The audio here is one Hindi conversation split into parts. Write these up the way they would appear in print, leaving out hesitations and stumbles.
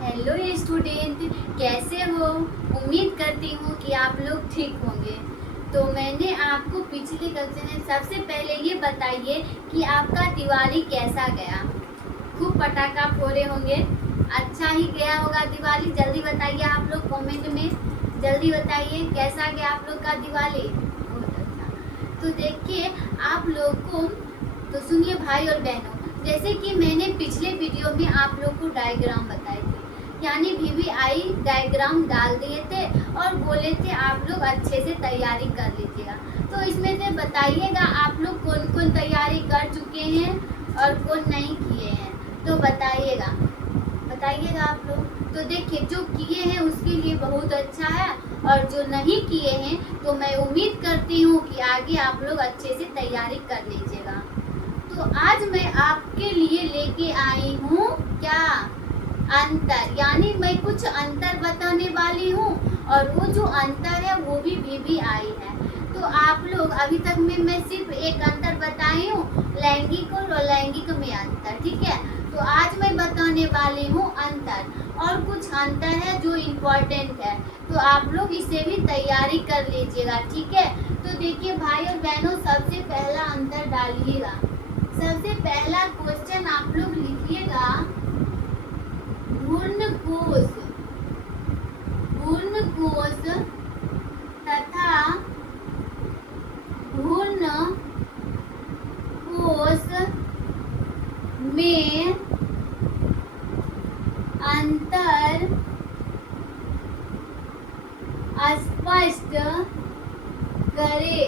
हेलो स्टूडेंट, कैसे हो? उम्मीद करती हूँ कि आप लोग ठीक होंगे। तो मैंने आपको पिछले कक्षा में सबसे पहले ये बताइए कि आपका दिवाली कैसा गया। खूब पटाखा फोड़े होंगे, अच्छा ही गया होगा दिवाली। जल्दी बताइए आप लोग कमेंट में, जल्दी बताइए कैसा गया आप लोग का दिवाली। बहुत अच्छा। तो देखिए आप लोग को, तो सुनिए भाई और बहनों, जैसे कि मैंने पिछले वीडियो में आप लोग को डायग्राम बताए थे, यानी VVI डायग्राम डाल दिए थे और बोले थे आप लोग अच्छे से तैयारी कर लीजिएगा। तो इसमें से बताइएगा आप लोग कौन कौन तैयारी कर चुके हैं और कौन नहीं किए हैं, तो बताइएगा आप लोग। तो देखिए जो किए हैं उसके लिए बहुत अच्छा है, और जो नहीं किए हैं तो मैं उम्मीद करती हूँ कि आगे आप लोग अच्छे से तैयारी कर लीजिएगा। तो आज मैं आपके लिए लेके आई हूँ क्या, अंतर, यानी मैं कुछ अंतर बताने वाली हूँ, और वो जो अंतर है वो भी VVI है। तो आप लोग अभी तक में मैं सिर्फ एक अंतर बताई हूँ, लैंगिक और अलैंगिक में अंतर, ठीक है। तो आज मैं बताने वाली हूँ अंतर, और कुछ अंतर है जो इम्पोर्टेंट है, तो आप लोग इसे भी तैयारी कर लीजिएगा, ठीक है। तो देखिए भाई और बहनों, सबसे पहला अंतर डालिएगा। सबसे पहला क्वेश्चन आप लोग लिखिएगा, पूर्ण कोश तथा पूर्ण कोश में अंतर स्पष्ट करें,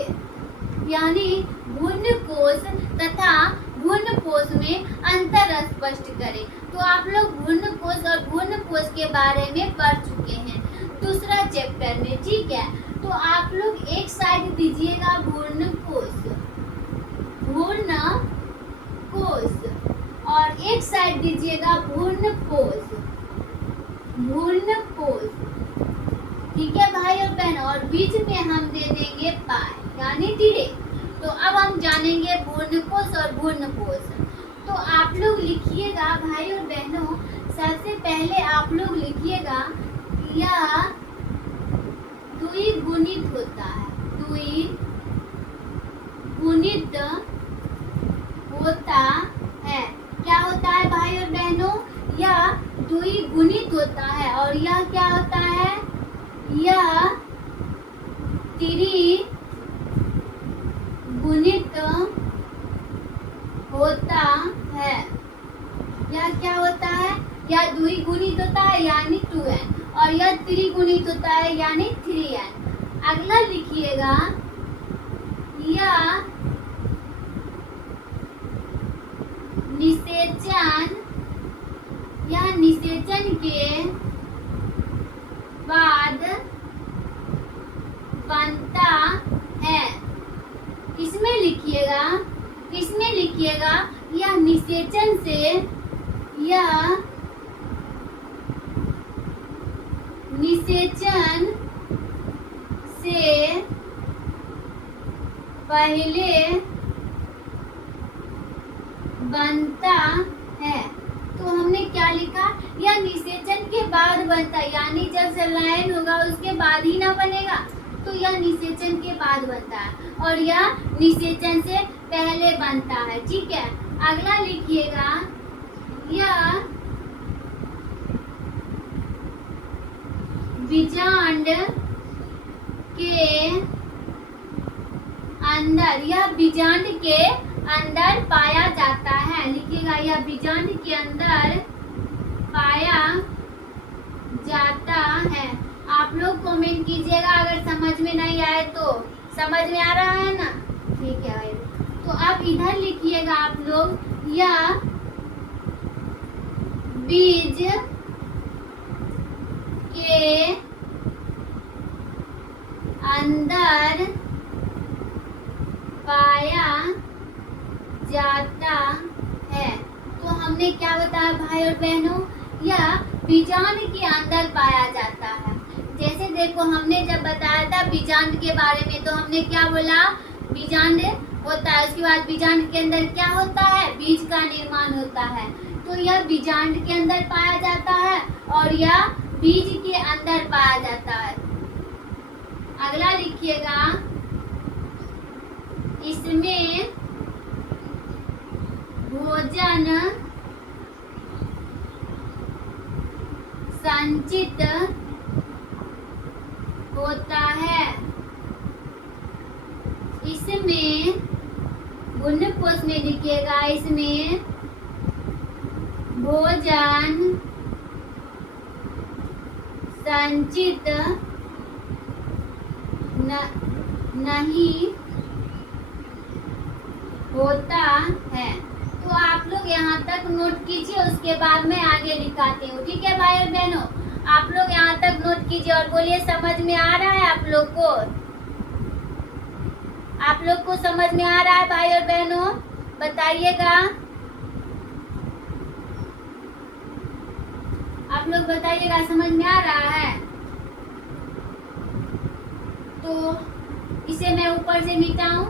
यानी भूर्ण कोश तथा भूर्ण कोश में अंतर स्पष्ट करें। तो आप लोग भूर्ण कोश और भूर्ण कोश के बारे में पढ़ चुके हैं दूसरा चैप्टर में, ठीक है। तो आप लोग एक साइड दीजिएगा भूर्ण कोश, और एक साइड दीजिएगा भूर्ण कोश, ठीक है भाई और बहन। और बीच में हम दे देंगे पाई, यानी टिरे। तो अब हम जानेंगे भूर्ण कोश और भूर्ण कोश। तो आप लोग लिखिएगा भाई और बहनों, सबसे पहले आप लोग लिखिएगा, यह द्विगुणित होता है, द्विगुणित होता है। क्या होता है भाई और बहनों? यह द्विगुणित होता है। और यह क्या होता है? यह त्रिगुणित होता है। यह क्या होता है? यह द्विगुणित होता है यानी 2n, और यह त्रिगुणित होता है यानी 3n। अगला लिखिएगा, यह निषेचन के बाद बनता है। इसमें लिखिएगा, यह निषेचन से पहले बनता है। तो हमने क्या लिखा? यह निषेचन के बाद बनता है, यानी जब संलयन होगा उसके बाद ही ना बनेगा, तो यह निषेचन के बाद बनता है, और यह निषेचन से पहले बनता है, ठीक है। अगला लिखिएगा, यह बीजांड के अंदर पाया जाता है। लिखिएगा, यह बीजांड के अंदर पाया जाता है। आप लोग कमेंट कीजिएगा अगर समझ में नहीं आए तो। समझ में आ रहा है ना? ठीक है भाई। तो अब इधर लिखिएगा आप लोग, यह बीज के अंदर पाया जाता है। तो हमने क्या बताया भाई और बहनों? यह बीजांड के अंदर पाया जाता है। जैसे देखो, हमने जब बताया था बीजांड के बारे में, तो हमने क्या बोला? बीजांड होता है। उसके बाद बीजांड के अंदर क्या होता है, बीज का निर्माण होता है। तो यह बीजांड के अंदर पाया जाता है और यह बीज के अंदर पाया जाता है। अगला लिखिएगा, इसमें भोजन संचित होता है। इसमें गुणकोश में लिखिएगा, इसमें भोजन संचित नहीं होता है। तो आप लोग यहाँ तक नोट कीजिए, उसके बाद मैं आगे लिखाती हूँ। ठीक है भाई और बहनों, आप लोग यहाँ तक नोट कीजिए और बोलिए समझ में आ रहा है आप लोग को? आप लोग को समझ में आ रहा है भाई और बहनों? बताइएगा, आप लोग बताइएगा समझ में आ रहा है? तो इसे मैं ऊपर से मिटाऊं।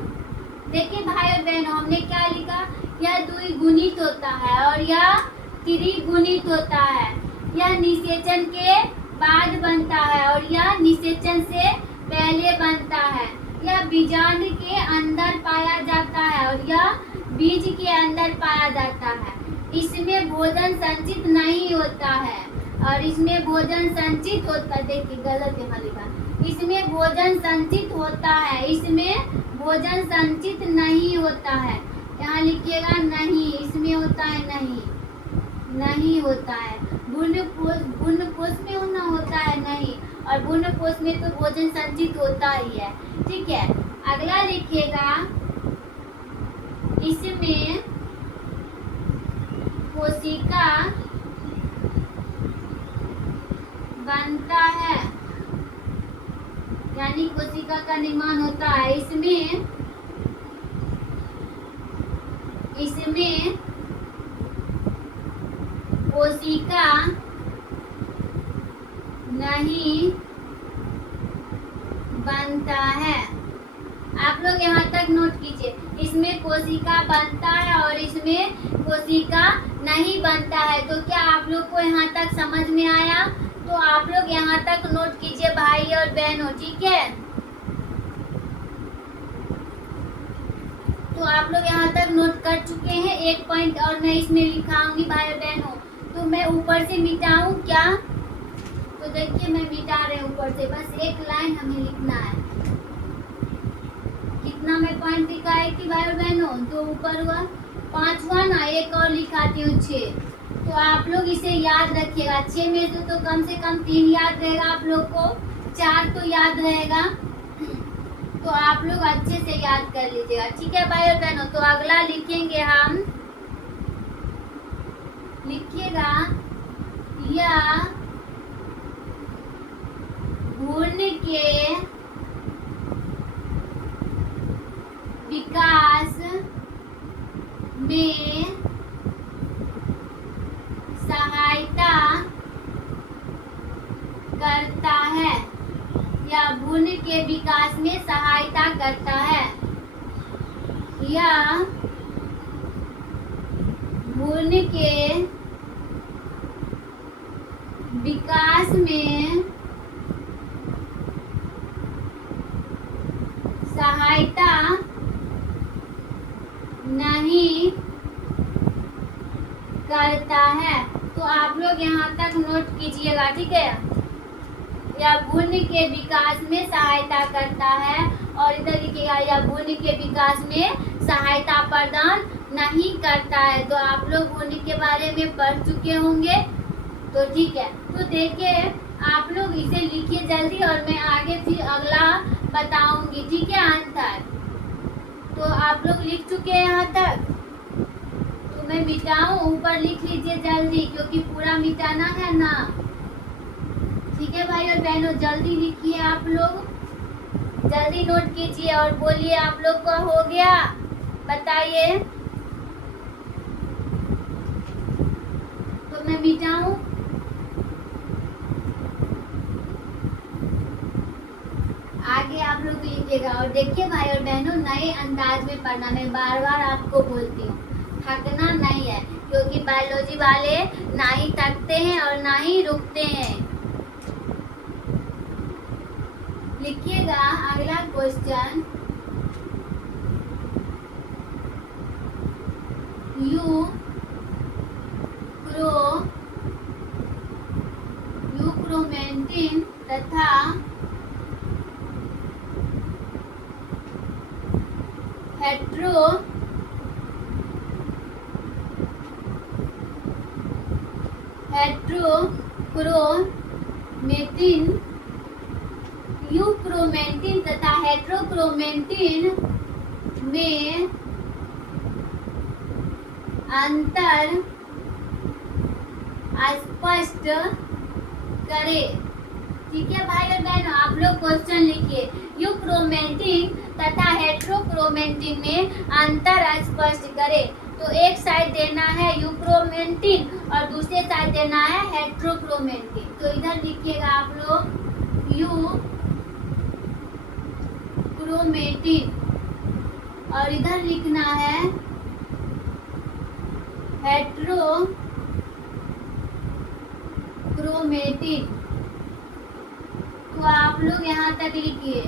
देखिए भाई और बहनों, हमने क्या लिखा, यह द्विगुणित होता है और यह त्रिगुणित होता है। यह निषेचन के बाद बनता है और यह निषेचन से पहले बनता है। यह बीजांड के अंदर पाया जाता है और यह बीज के अंदर पाया जाता है। इसमें भोजन संचित नहीं होता है और इसमें भोजन संचित होता है। देखिए गलत यहाँ लिखा, इसमें भोजन संचित होता है, इसमें भोजन संचित नहीं होता है। यहाँ लिखिएगा नहीं, इसमें होता है नहीं, नहीं होता है। गुणकोश में होना होता है नहीं, और गुणकोश में तो भोजन संचित होता ही है। ठीक है, अगला लिखिएगा, इसमें कोशिका बनता है, यानी कोशिका का निर्माण होता है। इसमें कोशिका नहीं बनता है। आप लोग यहाँ तक नोट कीजिए, इसमें कोशिका बनता है और इसमें कोशिका नहीं बनता है। तो क्या आप लोग को यहाँ तक समझ में आया? तो आप लोग यहाँ तक नोट कीजिए भाई और बहनों। ठीक है, तो आप लोग यहाँ तक नोट कर चुके हैं। एक पॉइंट और मैं इसमें लिखाऊंगी भाई और बहनों। तो मैं ऊपर से मिटाऊं क्या? तो देखिए मैं मिटा रही हूँ ऊपर से, बस एक लाइन हमें लिखना है। कितना मैं पॉइंट लिखा है कि भाई और बहनों? तो ऊपर हुआ 5 हुआ ना, एक और लिखाती हूँ 6। तो आप लोग इसे याद रखिएगा। 6 में से तो कम 3 याद रहेगा आप लोग को, 4 तो याद रहेगा। तो आप लोग अच्छे से याद कर लीजिएगा। ठीक है भाई और बहनों, तो अगला लिखेंगे हम, लिखिएगा, यह भ्रूण के विकास में सहायता करता है, या भ्रूण के विकास में सहायता करता है। यह भ्रूण के विकास में सहायता नहीं करता है। तो आप लोग यहाँ तक नोट कीजिएगा। ठीक है, या भ्रूण के विकास में सहायता करता है, और इधर लिखिएगा या भ्रूण के विकास में सहायता प्रदान नहीं करता है। तो आप लोग भ्रूण के बारे में पढ़ चुके होंगे। तो ठीक है, तो देखिए आप लोग इसे लिखिए जल्दी और मैं आगे फिर अगला बताऊंगी। ठीक है, आंसर तो आप लोग लिख चुके हैं यहाँ तक? तो मैं मिटाऊं? ऊपर लिख लीजिए जल्दी, क्योंकि पूरा मिटाना है ना। ठीक है भाई और बहनों, जल्दी लिखिए आप लोग, जल्दी नोट कीजिए और बोलिए आप लोग का हो गया, बताइए। तो मैं मिटाऊं? आगे आप लोग लोग लिखिएगा। और देखिए भाई और बहनों, नए अंदाज में पढ़ना, मैं बार बार आपको बोलती हूँ, थकना नहीं है, क्योंकि बायोलॉजी वाले ना ही थकते हैं और ना ही रुकते हैं। लिखिएगा अगला क्वेश्चन, यूक्रोमेंटिन तथा यूक्रोमेंटिन तथा हेट्रोक्रोमेंटिन में अंतर स्पष्ट करें। ठीक है भाई और बहनों, आप लोग क्वेश्चन लिखिए। यूक्रोमेंटिन तथा हेट्रोक्रोमेंटिन में अंतर स्पष्ट करें। तो एक साइड देना है यूक्रोमेंटिन और दूसरे साइड देना है हेट्रोक्रोमेंटिन। तो इधर लिखिएगा आप लोग यूक्रोमेंटिन और इधर लिखना है हेट्रोक्रोमेटिन। तो आप लोग यहाँ तक लिखिए,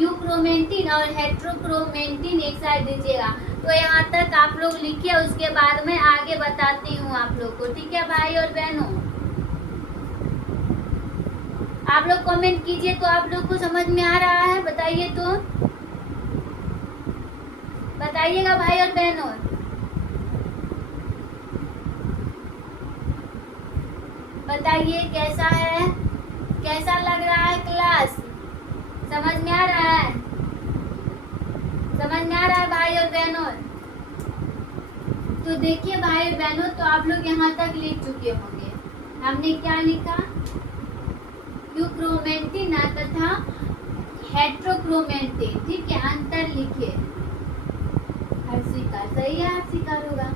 यूक्रोमेंटिन और हेट्रोक्रोमेंटिन एक साइड दीजिएगा। तो यहाँ तक आप लोग लिखिए, उसके बाद में आगे बताती हूँ आप लोग को। ठीक है भाई और बहनों, आप लोग कमेंट कीजिए तो आप लोग को समझ में आ रहा है, बताइए तो, बताइएगा भाई और बहनों। बताइए कैसा है, कैसा लग रहा है क्लास, समझ में आ रहा है, समझ में आ रहा है भाई और बहनों। तो देखिए भाई और बहनों, तो आप लोग यहाँ तक लिख चुके होंगे। हमने क्या लिखा, यूक्रोमेंटिन तथा हेट्रोक्रोमेंटिन। ठीक है, अंतर लिखिए। हर्षिका सही है, हर्षिका होगा।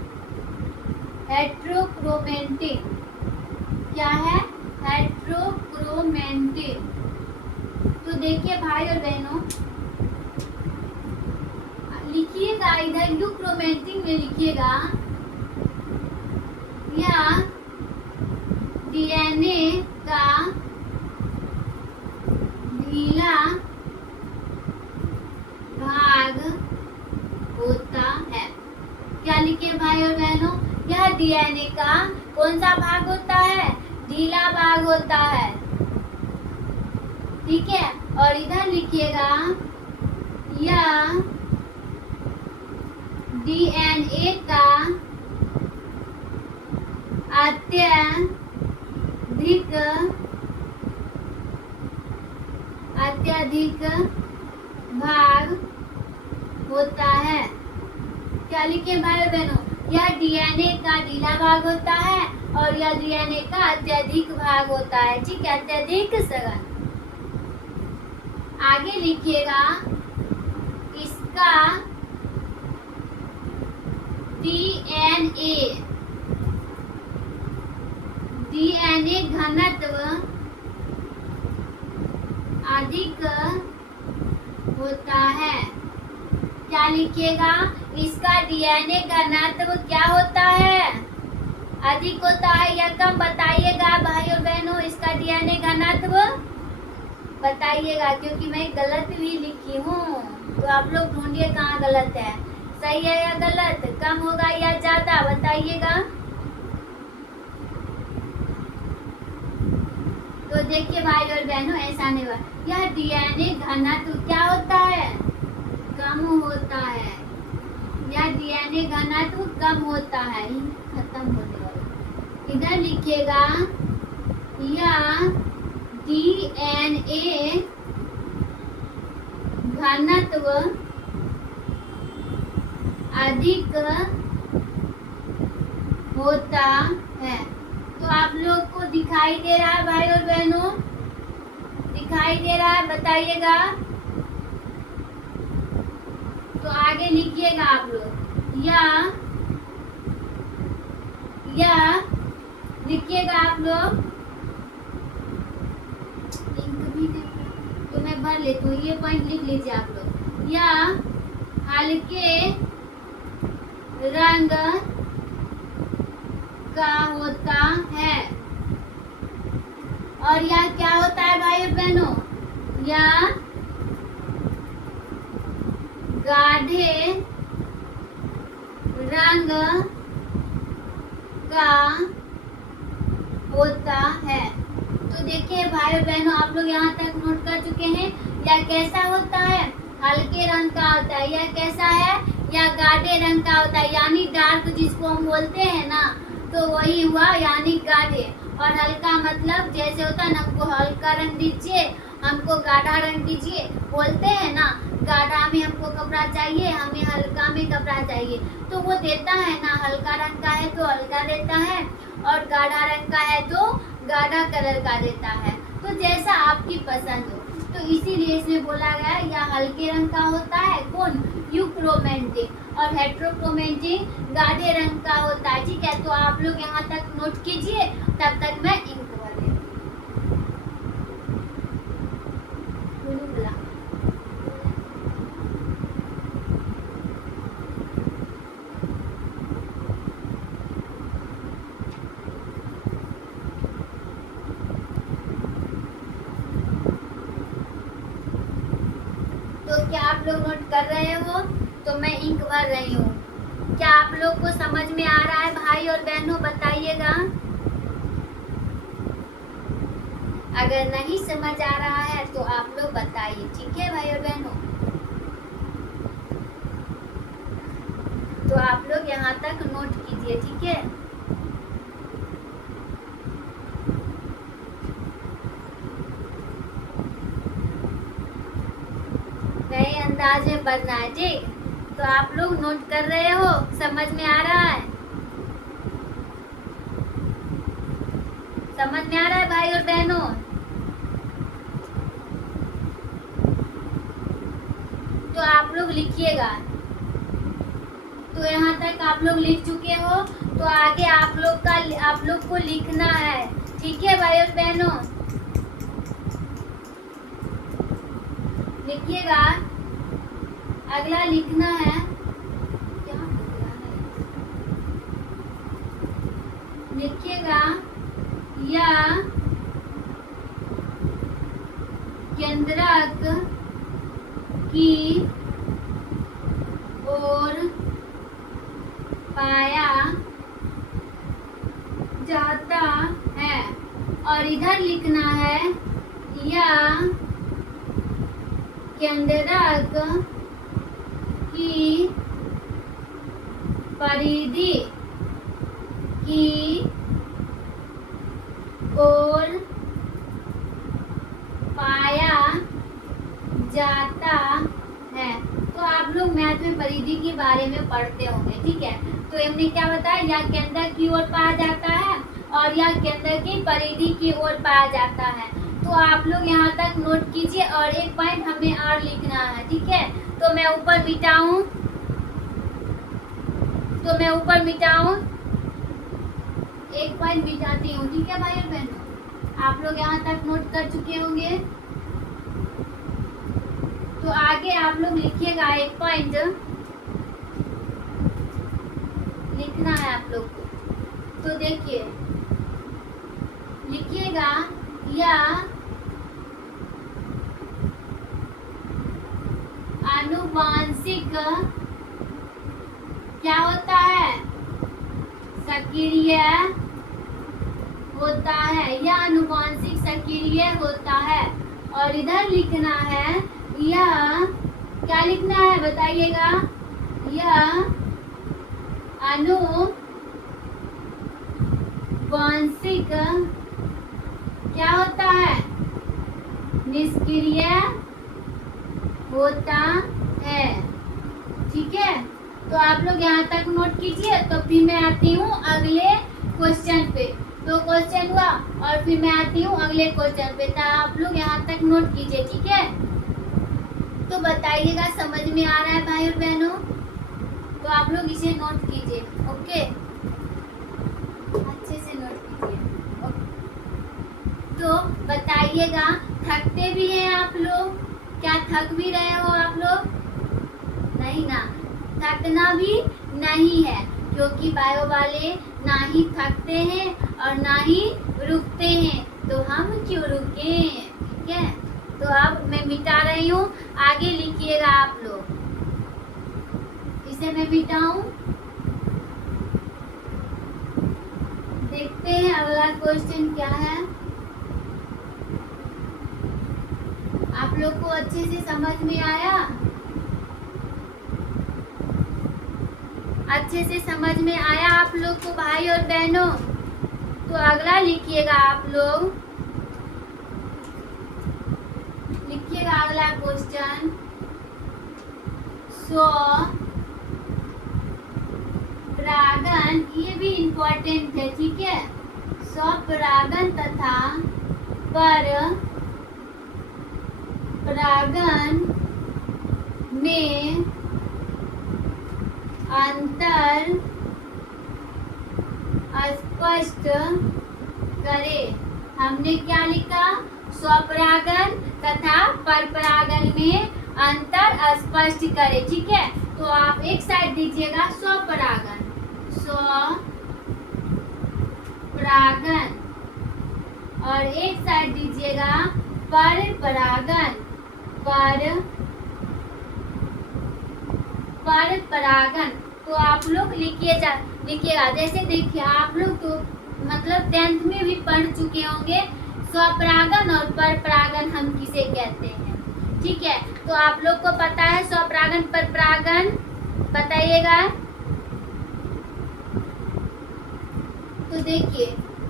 हेट्रोक्रोमेंटिन क्या है, हेट्रोक्रोमेंटिन। तो देखिए भाई और बहनों, लिखिएगा इधर यूक्रोमेंटिन में लिखिएगा, या डीएनए का ढीला भाग होता है। क्या लिखे भाई और बहनों, यह डीएनए का कौन सा भाग होता है, ढीला भाग होता है। ठीक है, और इधर लिखिएगा, यह डीएनए का अत्यधिक भाग होता है। क्या लिखे भाई बहनों, यह डीएनए का ढीला भाग होता है और यह डीएनए का अत्यधिक भाग होता है। ठीक है, अत्यधिक सघन। आगे लिखिएगा, इसका डीएनए घनत्व अधिक होता है। क्या लिखिएगा, इसका डीएनए घनत्व क्या होता है, अधिक होता है या कम, बताइएगा भाई और बहनों। इसका डीएनए घनत्व बताइएगा, क्योंकि मैं गलत भी लिखी हूँ, तो आप लोग ढूंढिए कहाँ गलत है, सही है या गलत, कम होगा या ज्यादा, बताइएगा। तो देखिए भाई और बहनों, ऐसा नहीं हुआ, यह डीएनए घनत्व क्या होता है, कम होता है। यह डीएनए घनत्व कम होता है, खत्म होने वाला। इधर लिखिएगा, यह डीएनए घनत्व अधिक होता है। तो आप लोग को दिखाई दे रहा है भाई और बहनों, दिखाई दे रहा है, बताइएगा। तो आगे लिखिएगा आप लोग, या लिखिएगा आप लोग, तो मैं भर लेती हूँ, ये पॉइंट लिख लीजिए आप लोग। या हल्के रंग का होता है। और यह क्या होता है भाई बहनों? यह गाढ़े रंग का होता है। तो देखिए भाई बहनों, आप लोग यहाँ तक नोट कर चुके हैं। यह कैसा होता है? हल्के रंग का होता है। यह कैसा है? यह गाढ़े रंग का होता है, यानी डार्क जिसको हम बोलते हैं ना, तो वही हुआ यानी गाढ़े। और हल्का मतलब जैसे होता है ना, हमको हल्का रंग दीजिए, हमको गाढ़ा रंग दीजिए, बोलते हैं ना, गाढ़ा में हमको कपड़ा चाहिए, हमें हल्का में कपड़ा चाहिए, तो वो देता है ना। हल्का रंग का है तो हल्का देता है, और गाढ़ा रंग का है तो गाढ़ा कलर का देता है। तो जैसा आपकी पसंद हो, तो इसीलिए इसमें बोला गया है यह हल्के रंग का होता है। कौन? यूक्रोमैंटिक। और हेट्रोक्रोमैंटिक गाढ़े रंग का होता है। ठीक है, तो आप लोग यहाँ तक नोट कीजिए, तब तक मैं इंक भर लेती हूँ। तो क्या आप लोग नोट कर रहे हो? तो मैं इंक भर रही हूँ। क्या आप लोग को समझ में आ रहा है भाई और बहनों? बताइएगा। अगर नहीं समझ आ रहा है तो आप लोग बताइए। ठीक है भाई और बहनों, तो आप लोग यहाँ तक नोट कीजिए। ठीक है, नए अंदाज में पढ़ना है। ठीक, तो आप लोग नोट कर रहे हो? समझ में आ रहा है? समझ में आ रहा है भाई और बहनों? तो आप लोग लिखिएगा। तो यहाँ तक आप लोग लिख चुके हो, तो आगे आप लोग को लिखना है। ठीक है भाई और बहनों, लिखिएगा। अगला लिखना है, क्या लिखना है? लिखिएगा या केंद्रक की ओर पाया जाता है। और इधर लिखना है या केंद्रक की परिधि की ओर पाया जाता है। तो आप लोग मैथ में परिधि के बारे में पढ़ते होंगे। ठीक है, तो हमने क्या बताया? या केंद्र की ओर पाया जाता है और या केंद्र की परिधि की ओर पाया जाता है। तो आप लोग यहाँ तक नोट कीजिए। और एक पॉइंट हमें और लिखना है। ठीक है, तो मैं ऊपर मिटाऊं, एक पॉइंट मिटाती हूँ। ठीक है भाई और बहनों, आप लोग यहाँ तक नोट कर चुके होंगे। तो आगे आप लोग लिखिएगा, एक पॉइंट लिखना है आप लोग को। तो देखिए, लिखिएगा या आनुवांशिक क्या होता है? सक्रिय होता है, या आनुवांशिक सक्रिय होता है। और इधर लिखना है यह, क्या लिखना है बताइएगा? यह आनुवांशिक क्या होता है? निष्क्रिय होता है। ठीक है, तो आप लोग यहाँ तक नोट कीजिए। तो फिर मैं आती हूँ अगले क्वेश्चन पे। तो क्वेश्चन हुआ और फिर मैं आती हूँ अगले क्वेश्चन पे। तो आप लोग यहाँ तक नोट कीजिए। ठीक है, तो बताइएगा समझ में आ रहा है भाई और बहनों? तो आप लोग इसे नोट कीजिए। ओके, अच्छे से नोट कीजिए। तो बताइएगा, थकते भी हैं आप लोग? क्या थक भी रहे हो आप लोग? नहीं ना, थकना भी नहीं है, क्योंकि बायो वाले ना ही थकते हैं और ना ही रुकते हैं, तो हम क्यों रुके? ठीक है, तो अब मैं मिटा रही हूँ, आगे लिखिएगा आप लोग। इसे मैं मिटाऊं, देखते हैं अगला क्वेश्चन क्या है। आप लोग को अच्छे से समझ में आया? अच्छे से समझ में आया आप लोग को भाई और बहनों? तो अगला लिखिएगा आप लोग, लिखिएगा अगला क्वेश्चन। स्वपरागन, ये भी इम्पोर्टेंट है, ठीक है। स्वपरागन तथा परपरागन में अंतर स्पष्ट करें। हमने क्या लिखा? स्वपरागन तथा परपरागन में अंतर स्पष्ट करें, ठीक है। तो आप एक साइड दीजिएगा स्वपरागन, स्वपरागन, और एक साइड दीजिएगा परपरागन, परपरागन। तो आप लोग लिखिएगा। जैसे देखिए, आप लोग तो मतलब 10th में भी पढ़ चुके होंगे स्वपरागन और परपरागन हम किसे कहते हैं, ठीक है। तो आप लोग को पता है स्वपरागन परपरागन, बताइएगा। तो देखिए,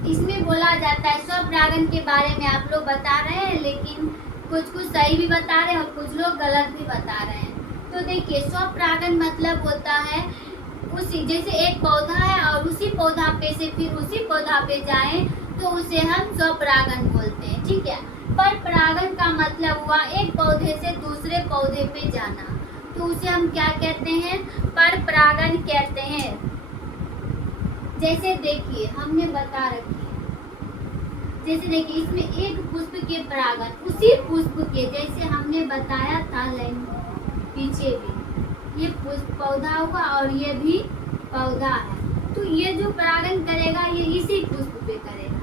इसमें बोला जाता है स्वपरागन के बारे में आप लोग बता रहे हैं, लेकिन कुछ सही भी बता रहे हैं और कुछ लोग गलत भी बता रहे हैं। तो देखिए, स्वपरागन मतलब होता है उसी, जैसे एक पौधा है और उसी पौधा पे से फिर उसी पौधा पे जाएं तो उसे हम स्वपरागन बोलते हैं, ठीक है। परपरागन का मतलब हुआ एक पौधे से दूसरे पौधे पे जाना, तो उसे हम क्या कहते हैं? परपरागन कहते हैं। जैसे देखिए, हमने बता रखी है, जैसे देखिए इसमें एक पुष्प के परागन उसी पुष्प के, जैसे हमने बताया था लाइन पीछे भी, ये पुष्प पौधा होगा और ये भी पौधा है, तो ये जो परागन करेगा ये इसी पुष्प पे करेगा,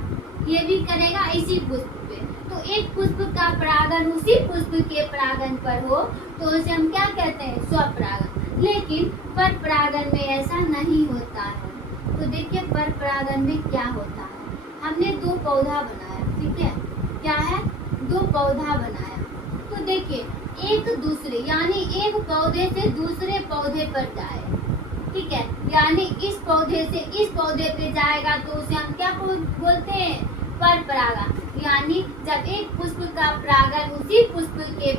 ये भी करेगा इसी पुष्प पे। तो एक पुष्प का परागन उसी पुष्प के परागन पर हो तो उसे हम क्या कहते हैं? स्वपरागन। लेकिन परपरागन में ऐसा नहीं होता है। तो देखिए परपरागन में क्या होता है, हमने 2 पौधा बनाया, ठीक है, क्या है? 2 पौधा बनाया। तो देखिए एक दूसरे, यानी एक पौधे से दूसरे पौधे पर जाए, ठीक है, यानी इस पौधे से इस पौधे पे जाएगा तो उसे हम क्या बोलते हैं? परपरागन। यानी जब एक पुष्प का परागन उसी पुष्प के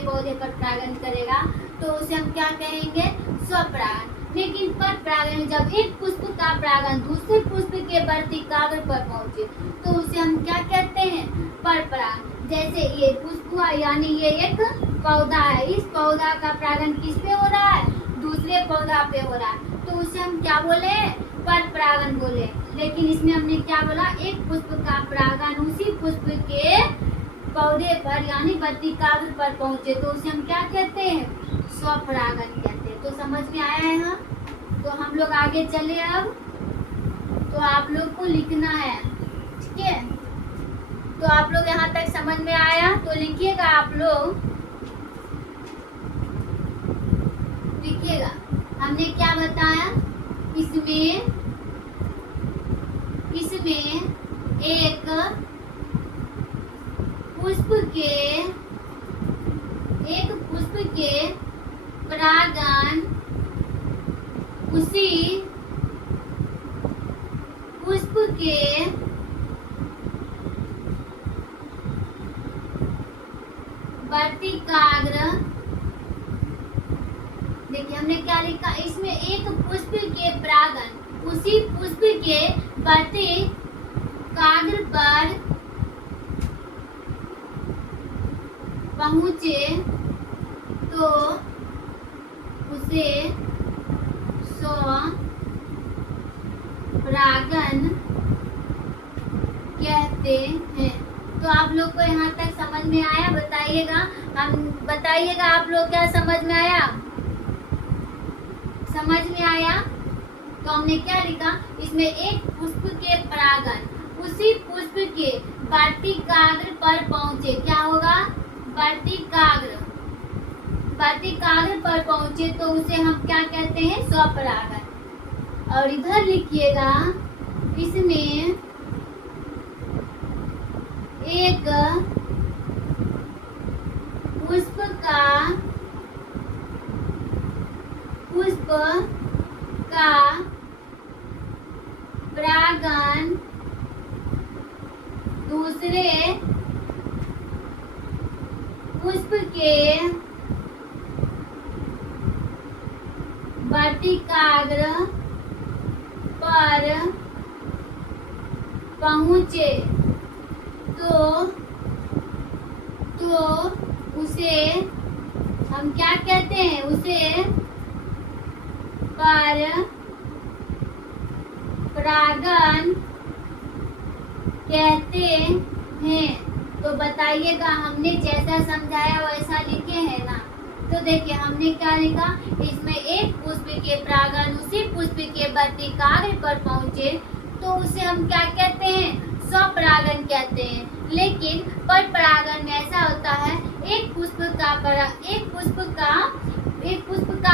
पौधे पर परागन करेगा तो उसे हम क्या कहेंगे? स्वपरागन। लेकिन परपरागन में जब एक पुष्प का परागन दूसरे पुष्प के वर्तिकाग्र पर पहुंचे तो उसे हम क्या कहते हैं? परपरागन। जैसे ये पुष्प हुआ, यानी ये एक पौधा है, इस पौधा का परागन किस पे हो रहा है? दूसरे पौधा पे हो रहा है, तो उसे हम क्या बोले? परपरागन बोले। लेकिन इसमें हमने क्या बोला? एक पुष्प का परागन उसी पुष्प के पौधे पर यानी वर्तिकाग्र पर पहुंचे तो उसे हम क्या कहते हैं? स्वपरागन कहते हैं। तो समझ में आया है? हाँ, तो हम लोग आगे चले अब। तो आप लोग को लिखना है, ठीक है। तो आप लोग यहाँ तक समझ में आया तो लिखिएगा आप लोग, लिखिएगा। हमने क्या बताया? इसमें एक पुष्प के परागन उसी पुष्प के वर्तिकाग्र, देखिए हमने क्या लिखा? इसमें एक पुष्प के परागन उसी पुष्प के वर्तिकाग्र पर पहुंचे तो उसे स्वपरागन कहते हैं। तो आप लोग को यहाँ तक समझ में आया? बताइएगा, हम बताइएगा आप लोग क्या समझ में आया? समझ में आया? तो हमने क्या लिखा इसमें, एक पुष्प के परागण उसी पुष्प के वर्तिकाग्र पर पहुंचे। क्या होगा? वर्तिकाग्र पर पहुंचे तो उसे हम क्या कहते हैं? स्वपरागण। और इधर लिखिएगा, इसमें एक पुष्प का परागण दूसरे पुष्प के वर्तिकाग्र पर पहुंचे तो उसे हम क्या कहते हैं? उसे परागण कहते हैं। तो बताइएगा, हमने जैसा समझाया वैसा लिखे हैं ना? तो देखिए हमने क्या लिखा, इसमें एक पुष्प के परागण उसी पुष्प के वर्तिकाग्र पर पहुंचे तो उसे हम क्या कहते हैं? स्वपरागण कहते हैं। लेकिन पर परागण में ऐसा होता है, एक पुष्प का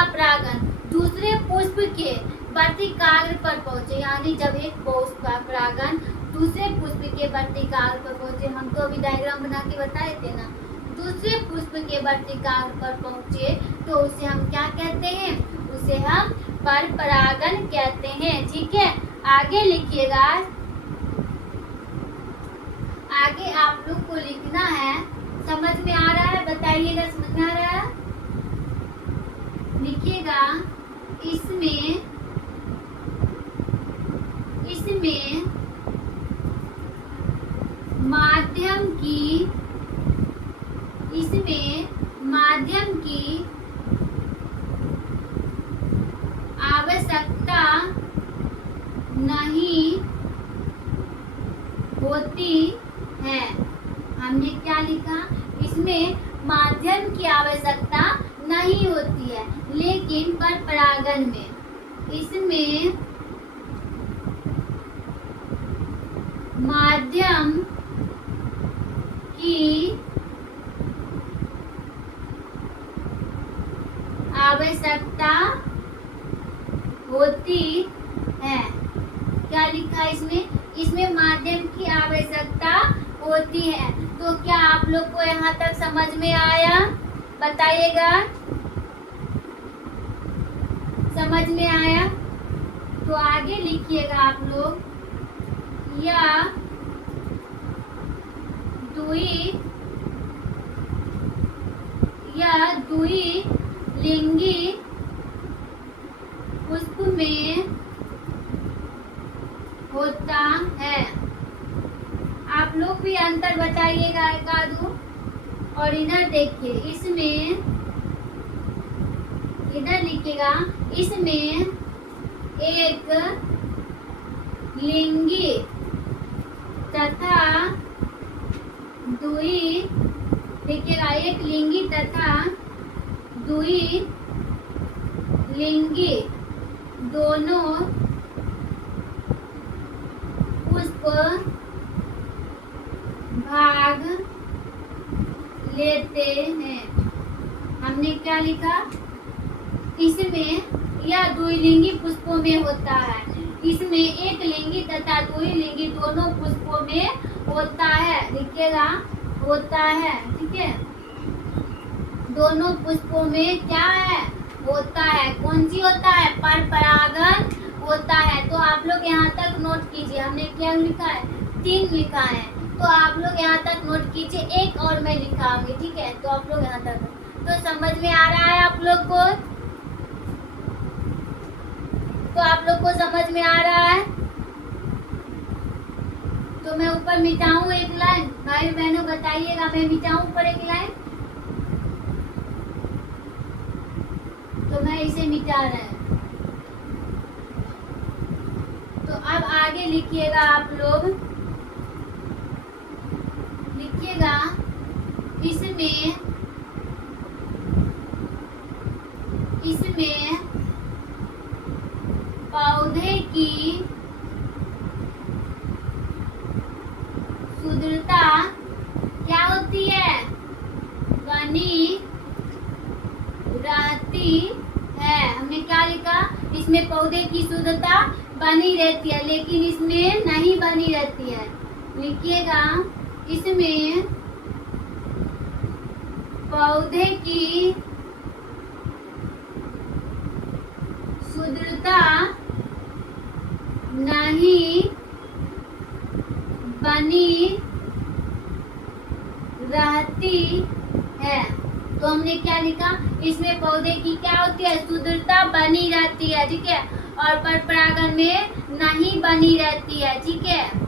परागण दूसरे पुष्प के वर्तिकाग्र पर पहुंचे, यानी जब एक पुष्प का परागण दूसरे पुष्प के वर्तिकाग्र पर पहुंचे, हम तो अभी डायग्राम बना के बताए थे ना, दूसरे पुष्प के वर्तिकाग्र पर पहुंचे तो उसे हम क्या कहते हैं? उसे हम पर परागण कहते हैं। ठीक है, आगे लिखिएगा। आगे आप लोग को लिखना है। समझ में आ रहा है? बताइएगा, समझ में आ रहा है? लिखिएगा, इसमें माध्यम की आवश्यकता नहीं होती है। हमने क्या लिखा? इसमें माध्यम की आवश्यकता नहीं होती है, लेकिन पर परागण में इसमें माध्यम की आवश्यकता होती है। क्या लिखा इसमें माध्यम की आवश्यकता होती है। तो क्या आप लोग को यहाँ तक समझ में आया? बताइएगा, समझ में आया? तो आगे लिखिएगा आप लोग, या दुई लिंगी पुष्प में होता है। आप लोग भी अंतर बताइएगा एक आधो। और इधर देखिए, इसमें इधर लिखिएगा, इसमें एक लिंगी तथा दुई, देखिएगा, एक लिंगी तथा दुई लिंगी दोनों पुष्प भाग लेते हैं। हमने क्या लिखा? इसमें यह द्विलिंगी पुष्पों में होता है। इसमें एक लिंगी तथा द्विलिंगी दोनों पुष्पों में होता है। लिखिएगा, होता है। ठीक है, दोनों पुष्पों में क्या है? होता है। कौन सी होता है? पर परागण होता है। तो आप लोग यहाँ तक नोट कीजिए। हमने क्या लिखा है? 3 लिखा है। तो आप लोग यहाँ तक नोट कीजिए, एक और मैं लिखाऊंगी। ठीक है, तो आप लोग यहाँ तक, तो समझ में आ रहा है आप लोग को? तो आप लोग को समझ में आ रहा है? तो मैं ऊपर मिटाऊं एक लाइन? भाई बहनों बताइएगा, मैं मिटाऊं ऊपर एक लाइन? तो मैं इसे मिटा रहा है। तो अब आगे लिखिएगा आप लोग, लिखिएगा इसमें पौधे की शुद्धता क्या होती है, बनी रहती है। हमने क्या लिखा, इसमें पौधे की शुद्धता बनी रहती है, लेकिन इसमें नहीं बनी रहती है। लिखिएगा इसमें पौधे की शुद्धता नहीं बनी रहती है। तो हमने क्या लिखा, इसमें पौधे की क्या होती है, शुद्धता बनी रहती है, ठीक है, और पर परागण में नहीं बनी रहती है, ठीक है।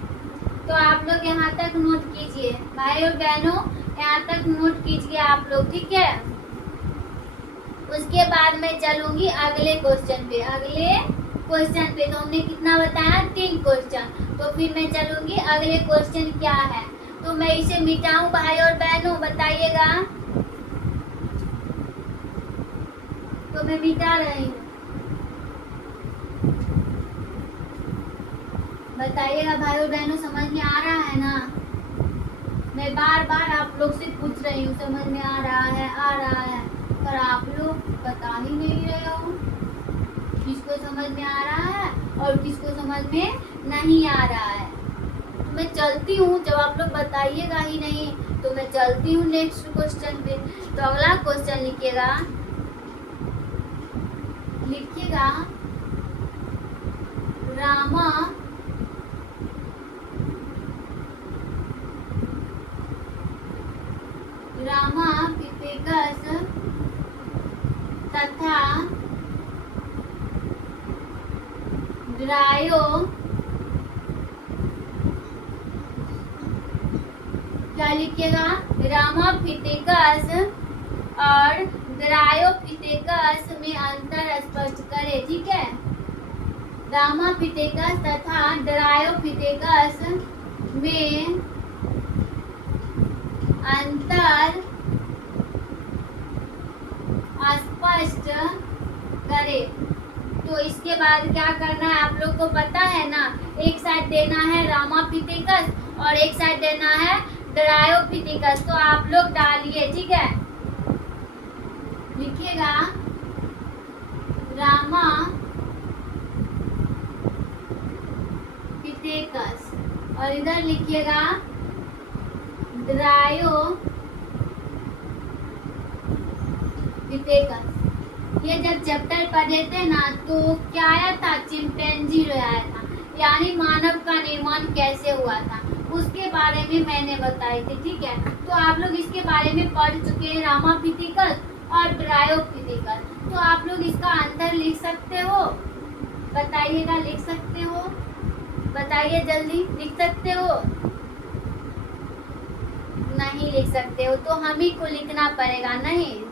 तो आप लोग यहाँ तक नोट कीजिए भाई और बहनों, यहाँ तक नोट कीजिए आप लोग, ठीक है। उसके बाद मैं चलूंगी अगले क्वेश्चन पे। तो हमने कितना बताया, 3 क्वेश्चन। तो फिर मैं चलूंगी अगले क्वेश्चन क्या है। तो मैं इसे मिटाऊं भाई और बहनों, बताइएगा। तो मैं मिटा रही हूँ, बताइएगा भाई और बहनों, समझ में आ रहा है ना। मैं बार बार आप लोग से पूछ रही हूँ, समझ में आ रहा है, पर आप लोग बता ही नहीं रहे हो किसको समझ में आ रहा है और किसको समझ में नहीं आ रहा है। तो मैं चलती हूँ, जब आप लोग बताइएगा ही नहीं तो मैं चलती हूँ नेक्स्ट क्वेश्चन पे। तो अगला क्वेश्चन लिखिएगा रामा पिपेकस तथा ड्रायो, क्या लिखिएगा, रामाफिटेकस और ड्रायोफिटेकस में अंतर स्पष्ट करें, ठीक है। रामाफिटेकस तथा ड्रायोफिटेकस में अंतर स्पष्ट करें। तो इसके बाद क्या करना है आप लोग को पता है ना, एक साइड देना है रामाफिटेकस और एक साइड देना है ड्रायोफिटेकस। तो आप लोग डालिए, ठीक है। लिखिएगा रामाफिटेकस और इधर लिखिएगा ड्रायोफिटेकस। ये जब चैप्टर पढ़े थे ना तो क्या आया था, चिंपैंजी आया था, यानी मानव का निर्माण कैसे हुआ था, उसके बारे में मैंने बताई थी, ठीक है। तो आप लोग इसके बारे में पढ़ चुके हैं, रामाफिटेकस और ड्रायोफिटेकस। तो आप लोग इसका अंतर लिख सकते हो, बताइएगा, लिख सकते हो, बताइए जल्दी, लिख सकते हो, नहीं लिख सकते हो तो हम ही को लिखना पड़ेगा, नहीं।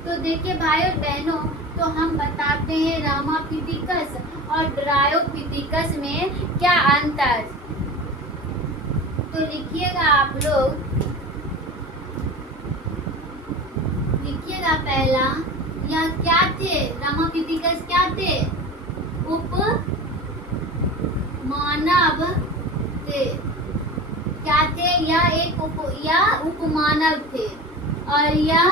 तो देखिए भाई और बहनों, तो हम बताते हैं रामाफिटेकस और ड्रायोफिटेकस में क्या अंतर। तो लिखिएगा आप लोग, लिखिएगा पहला, यह क्या थे, रामाफिटेकस क्या थे, उप मानव थे, क्या थे, यह एक उपमानव थे और यह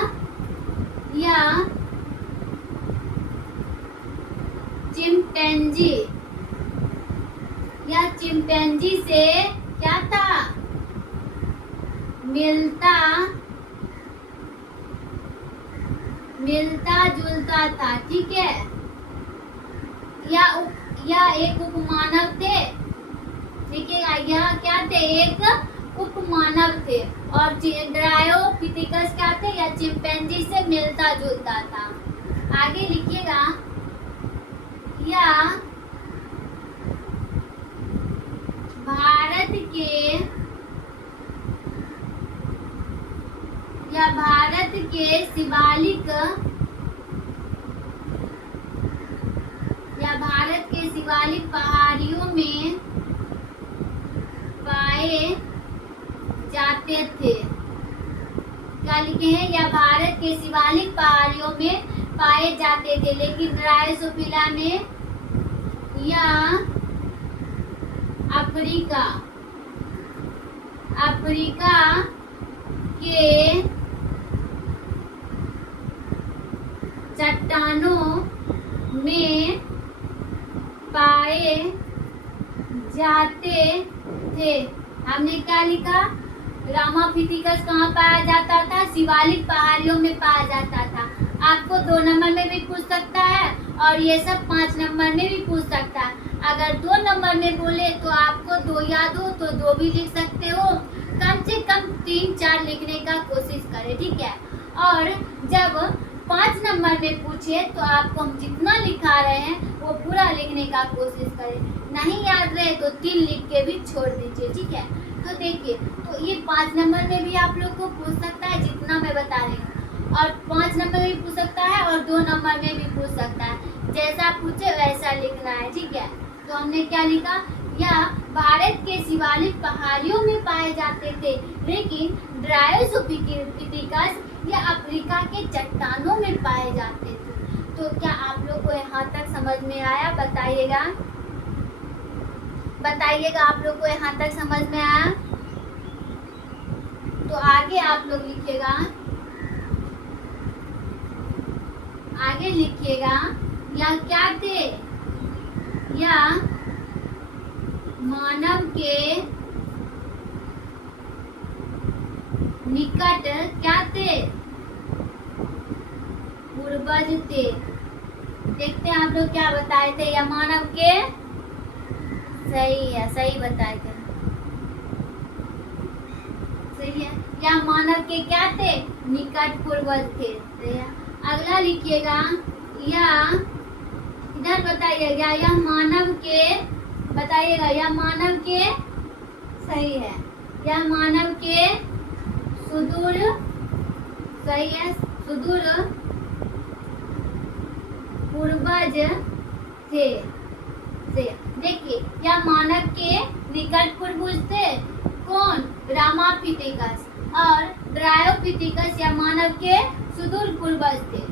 चिंपैंजी से क्या था, मिलता जुलता था, ठीक है। यह एक उपमानव थे, ठीक है, यह क्या थे, एक उपमानव थे। और ड्रायोफिटेकस क्या थे, या चिंपैंजी से मिलता जुलता था। आगे लिखिएगा, यह भारत के शिवालिक पहाड़ियों में पाए जाते थे। क्या लिखे हैं? या भारत के शिवालिक पहाड़ियों में पाए जाते थे, लेकिन ड्रायोसोफिला में या अफ्रीका के चट्टानों में पाए जाते थे। हमने क्या लिखा? रामाफिथिकस कहाँ पाया जाता था? शिवालिक पहाड़ियों में पाया जाता था। आपको 2 नंबर में भी पूछ सकता है और ये सब 5 नंबर में भी पूछ सकता है। अगर 2 नंबर में बोले तो आपको 2 याद हो तो 2 भी लिख सकते हो। कम से कम 3-4 लिखने का कोशिश करें, ठीक है। और जब 5 नंबर में पूछे तो आपको हम जितना लिखा रहे हैं वो पूरा लिखने का कोशिश करें। नहीं याद रहे तो 3 लिख के भी छोड़ दीजिए, ठीक है। तो देखिए, तो ये 5 नंबर में भी आप लोग को पूछ सकता है जितना मैं बता रही हूँ, और 5 नंबर में भी पूछ सकता है और 2 नंबर में भी पूछ सकता है। जैसा पूछे वैसा लिखना है, ठीक है। तो हमने क्या लिखा? या भारत के शिवालिक पहाड़ियों में पाए जाते थे, लेकिन ड्रायोसोफिथिकस या अफ्रीका के चट्टानों में पाए जाते थे। तो क्या आप लोग को यहाँ तक समझ में आया? बताइएगा आप लोग को यहाँ तक समझ में आया? तो आगे आप लोग लिखिएगा, आगे लिखिएगा। या क्या थे? या मानव के निकट क्या थे? पूर्वज थे। देखते हैं आप लोग क्या बताए थे। या मानव के, सही है, सही बताए थे, सही है। या मानव के क्या थे? निकट पूर्वज थे। अगला लिखिएगा, या इधर बताइएगा, या मानव के, बताइएगा, या मानव के, सही है, या मानव के सुदूर, सही है, सुदूर पूर्वज थे। देखिए, या मानव के निकट पूर्वज थे कौन? रामाफिथिकस। और ड्रायोफिथिकस या मानव के सुदूर पूर्वज थे।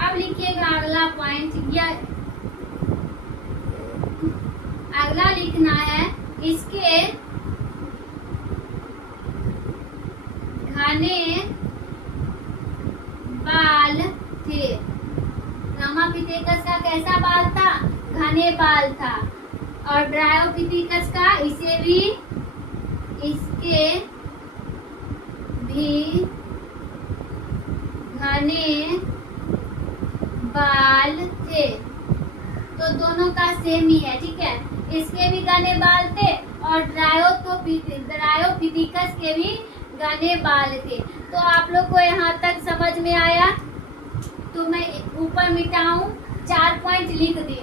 अब लिखिएगा अगला पॉइंट, या अगला लिखना है, इसके घने बाल थे। रामाफिथिकस का कैसा बाल था? घने बाल था। और ड्रायोफिथिकस का, इसे भी, इसके भी घने बाल थे। तो दोनों का सेम ही है, ठीक है। इसके भी घने बाल थे और ड्रायोफिथिकस के भी घने बाल थे। तो आप लोग को यहाँ तक समझ में आया? तो मैं ऊपर मिटाऊं, 4 पॉइंट लिख दी,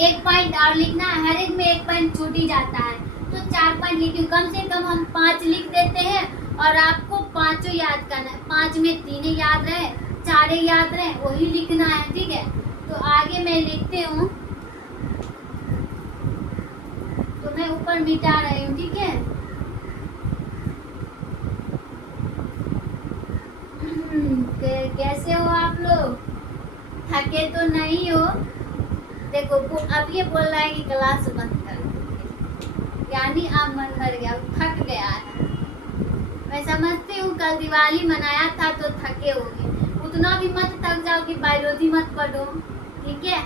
1 पॉइंट और लिखना है। हर एक में 1 पॉइंट छूट ही जाता है, तो 4 पॉइंट लिखी। कम से कम हम 5 लिख देते हैं और आपको 5 याद करना है। 5 में 3 याद रहे, 4 याद रहे, वही लिखना है, ठीक है। तो आगे मैं लिखती हूँ, तो मैं ऊपर मिटा रही हूँ, ठीक है। कैसे हो आप लोग? थके तो नहीं हो? देखो, अब ये बोल रहा है कि क्लास बंद कर, यानी आप मन भर गया, थक गया है। मैं समझती हूँ कल दिवाली मनाया था तो थके होगे। उतना भी मत थक जाओ कि बायोलॉजी मत पढ़ो, ठीक है।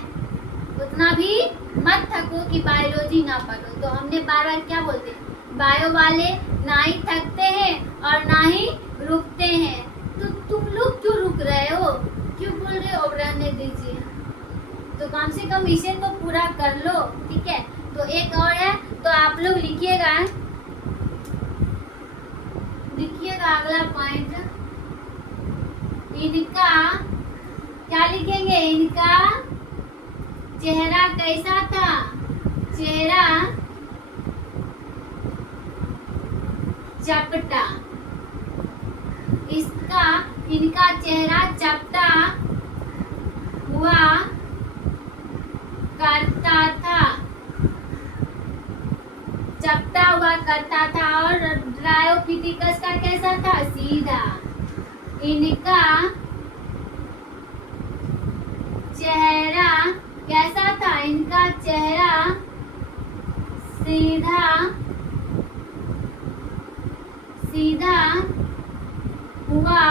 उतना भी मत थको कि बायोलॉजी ना पढ़ो। तो हमने बार बार क्या बोलते हैं, बायो वाले ना ही थकते हैं और ना ही रुकते हैं। तो तुम लोग क्यों रुक रहे हो? क्यों बोल रहे हो? रहने दीजिए। तो कम से कम इसे तो पूरा कर लो, ठीक है। तो एक और है, तो आप लोग लिखिएगा अगला पॉइंट। इनका क्या लिखेंगे? इनका चेहरा कैसा था? चेहरा चपटा। इनका चेहरा चपटा हुआ करता था, और ड्रायोफिथिकस का कैसा था? सीधा। इनका चेहरा कैसा था? इनका चेहरा सीधा सीधा हुआ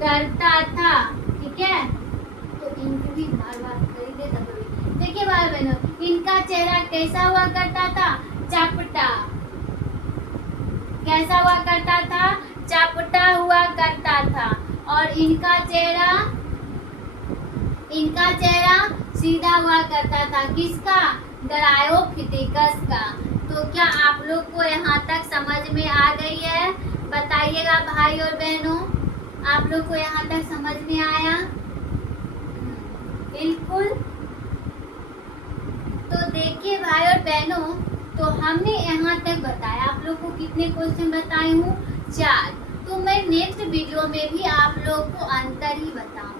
करता था। ठीक है, तो इनकी भी बार बार कर देता। देखिए भाई बहनों, इनका चेहरा कैसा हुआ करता था? चपटा। कैसा हुआ करता था? चपटा हुआ करता था। और इनका चेहरा सीधा हुआ करता था। किसका? ड्रायोफिथिकस का। तो क्या आप लोग को यहाँ तक समझ में आ गई है? बताइएगा भाई और बहनों, आप लोग को यहाँ तक समझ में आया? बिल्कुल। तो देखिए भाई और बहनों, तो हमने यहाँ तक बताया। आप लोग को कितने क्वेश्चन बताई हूँ? 4। तो मैं नेक्स्ट वीडियो में भी आप लोग को अंतर ही बताऊंगी।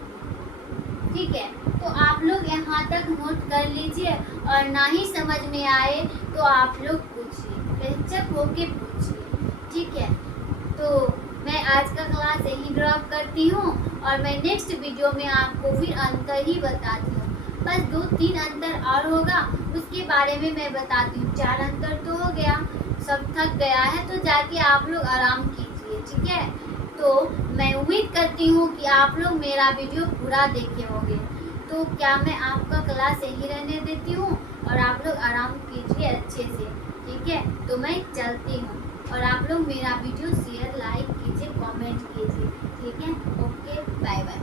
ठीक है, तो आप लोग यहाँ तक नोट कर लीजिए, और ना ही समझ में आए तो आप लोग पूछिए, बेहिचक होके पूछिए। ठीक है, तो मैं आज का क्लास यही ड्रॉप करती हूँ, और मैं नेक्स्ट वीडियो में आपको फिर अंतर ही बताती हूँ। बस 2-3 अंतर और होगा, उसके बारे में मैं बताती हूँ। 4 अंतर तो हो गया, सब थक गया है तो जाके आप लोग आराम कीजिए। ठीक है, तो मैं उम्मीद करती हूँ कि आप लोग मेरा वीडियो पूरा देखे होंगे। तो क्या मैं आपका क्लास यही रहने देती हूँ, और आप लोग आराम कीजिए अच्छे से। ठीक है, तो मैं चलती हूँ, और आप लोग मेरा वीडियो शेयर, लाइक कीजिए, कमेंट कीजिए। ठीक है, ओके, बाय बाय।